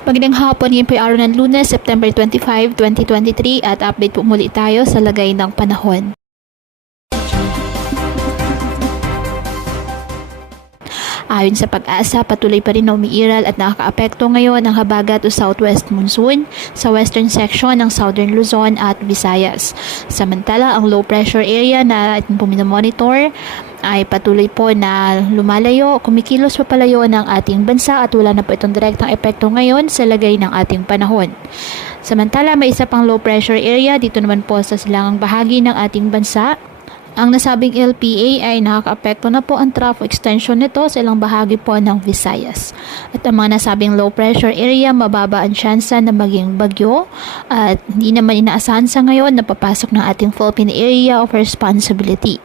Magandang hapon, ngayon po ay araw ng Lunes, September 25, 2023 at update po muli tayo sa lagay ng panahon. Ayon sa Pag-asa, patuloy pa rin na umiiral at nakakaapekto ngayon ang habagat o southwest monsoon sa western section ng southern Luzon at Visayas. Samantala, ang low pressure area na ating po minomonitor ay patuloy po na lumalayo, kumikilos pa palayo ng ating bansa at wala na po itong direktang epekto ngayon sa lagay ng ating panahon. Samantala, may isa pang low pressure area dito naman po sa silangang bahagi ng ating bansa. Ang nasabing LPA ay nakakaapekto na po ang trough extension nito sa ilang bahagi po ng Visayas. At ang mga nasabing low pressure area, mababa ang tsansa na maging bagyo at hindi naman inaasahan sa ngayon na papasok ng ating Philippine Area of Responsibility.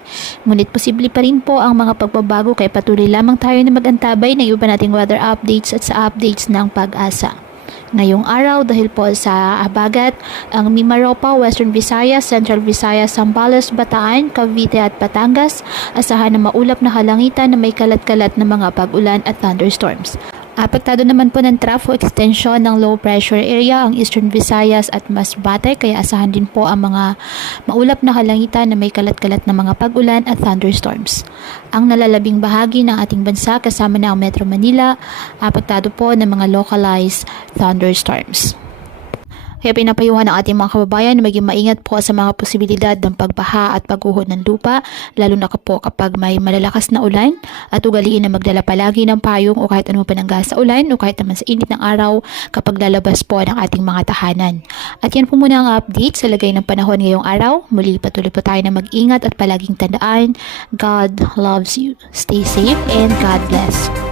Ngunit posible pa rin po ang mga pagbabago kaya patuloy lamang tayo na mag-antabay ng iba nating weather updates at sa updates ng Pag-asa. Ngayong araw dahil po sa habagat, ang Mimaropa, Western Visayas, Central Visayas, Zambales, Bataan, Cavite at Batangas, asahan na maulap na kalangitan na may kalat-kalat na mga pag-ulan at thunderstorms. Apektado naman po ng trough extension ng low pressure area ang Eastern Visayas at Masbate kaya asahan din po ang mga maulap na kalangitan na may kalat-kalat na mga pag-ulan at thunderstorms. Ang nalalabing bahagi ng ating bansa kasama na ang Metro Manila, apektado po ng mga localized thunderstorms. Kaya pinapayuhan ng ating mga kababayan na maging maingat po sa mga posibilidad ng pagbaha at pagguho ng lupa, lalo na po kapag may malalakas na ulan at ugaliin na magdala palagi ng payong o kahit anong panangga sa ulan o kahit naman sa init ng araw kapag lalabas po ng ating mga tahanan. At yan po muna ang update sa lagay ng panahon ngayong araw. Muli patuloy po tayo na mag-ingat at palaging tandaan, God loves you. Stay safe and God bless.